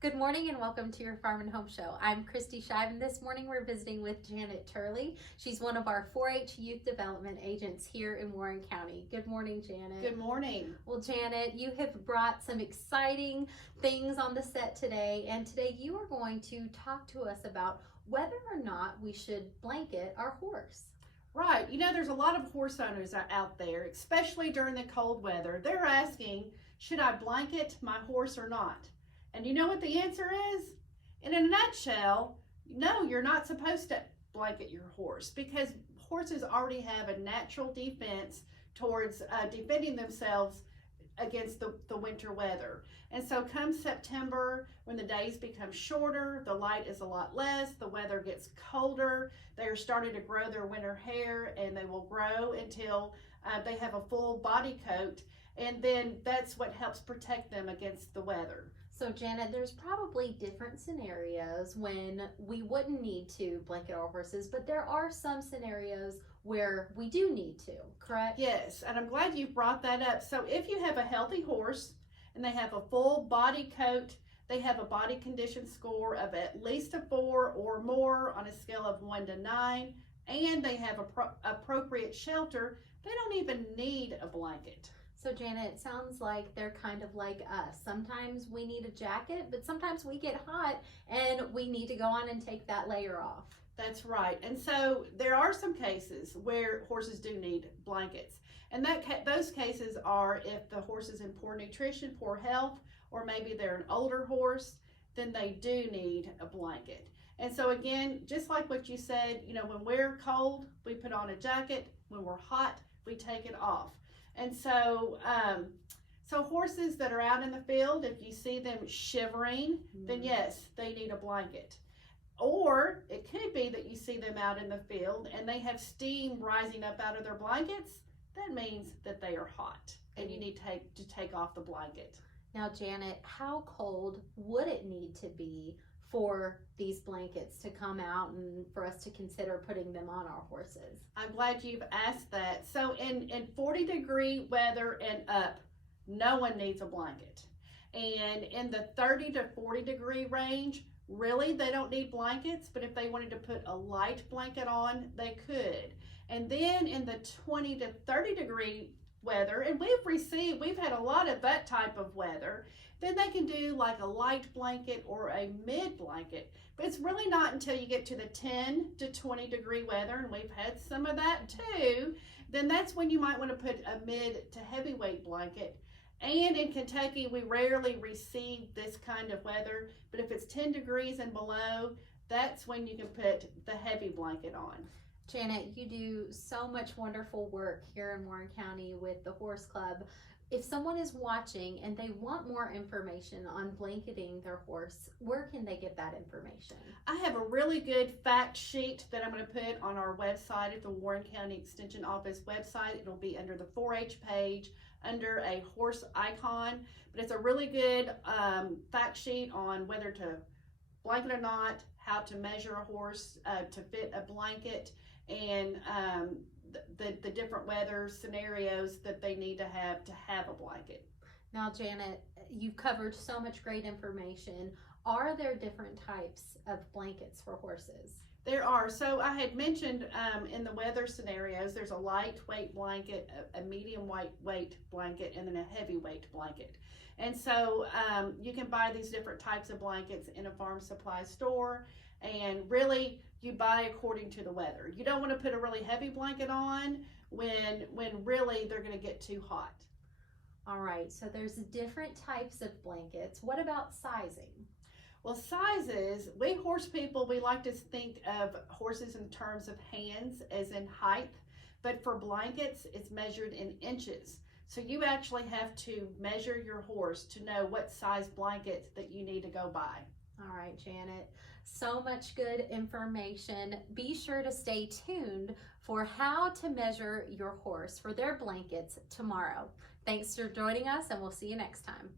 Good morning and welcome to your Farm and Home Show. I'm Kristi Shive, and this morning we're visiting with Janet Turley. She's one of our 4-H youth development agents here in Warren County. Good morning, Janet. Good morning. Well, Janet, you have brought some exciting things on the set today, and today you are going to talk to us about whether or not we should blanket our horse. Right. You know, there's a lot of horse owners out there, especially during the cold weather. They're asking, should I blanket my horse or not? And you know what the answer is? In a nutshell, no, you're not supposed to blanket your horse because horses already have a natural defense towards defending themselves against the winter weather. And so come September, when the days become shorter, the light is a lot less, the weather gets colder, they're starting to grow their winter hair, and they will grow until they have a full body coat, and then that's what helps protect them against the weather. So Janet, there's probably different scenarios when we wouldn't need to blanket our horses, but there are some scenarios where we do need to, correct? Yes, and I'm glad you brought that up. So if you have a healthy horse and they have a full body coat, they have a body condition score of at least a 4 or more on a scale of 1 to 9, and they have appropriate shelter, they don't even need a blanket. So Janet, it sounds like they're kind of like us. Sometimes we need a jacket, but sometimes we get hot and we need to go on and take that layer off. That's right. And so there are some cases where horses do need blankets. And those cases are if the horse is in poor nutrition, poor health, or maybe they're an older horse, then they do need a blanket. And so again, just like what you said, you know, when we're cold, we put on a jacket. When we're hot, we take it off. And so, so horses that are out in the field, if you see them shivering, then yes, they need a blanket. Or it could be that you see them out in the field and they have steam rising up out of their blankets. That means that they are hot and you need to take off the blanket. Now, Janet, how cold would it need to be for these blankets to come out and for us to consider putting them on our horses? I'm glad you've asked that. So in 40-degree weather and up, no one needs a blanket. And in the 30 to 40-degree range, really they don't need blankets, but if they wanted to put a light blanket on, they could. And then in the 20 to 30-degree weather, and we've had a lot of that type of weather, then they can do like a light blanket or a mid blanket. But it's really not until you get to the 10 to 20-degree weather, and we've had some of that too, then that's when you might want to put a mid to heavyweight blanket. And in Kentucky, we rarely receive this kind of weather, but if it's 10 degrees and below, that's when you can put the heavy blanket on. Janet, you do so much wonderful work here in Warren County with the Horse Club. If someone is watching and they want more information on blanketing their horse, where can they get that information? I have a really good fact sheet that I'm going to put on our website at the Warren County Extension Office website. It'll be under the 4-H page under a horse icon, but it's a really good fact sheet on whether to blanket or not, how to measure a horse to fit a blanket, and the different weather scenarios that they need to have a blanket. Now, Janet, you've covered so much great information. Are there different types of blankets for horses? There are. So I had mentioned in the weather scenarios, there's a lightweight blanket, a medium weight blanket, and then a heavyweight blanket. And so you can buy these different types of blankets in a farm supply store, and really you buy according to the weather. You don't want to put a really heavy blanket on when really they're going to get too hot. All right, so there's different types of blankets. What about sizing? Well, sizes, we horse people, we like to think of horses in terms of hands as in height, but for blankets, it's measured in inches. So you actually have to measure your horse to know what size blanket that you need to go buy. All right, Janet, so much good information. Be sure to stay tuned for how to measure your horse for their blankets tomorrow. Thanks for joining us, and we'll see you next time.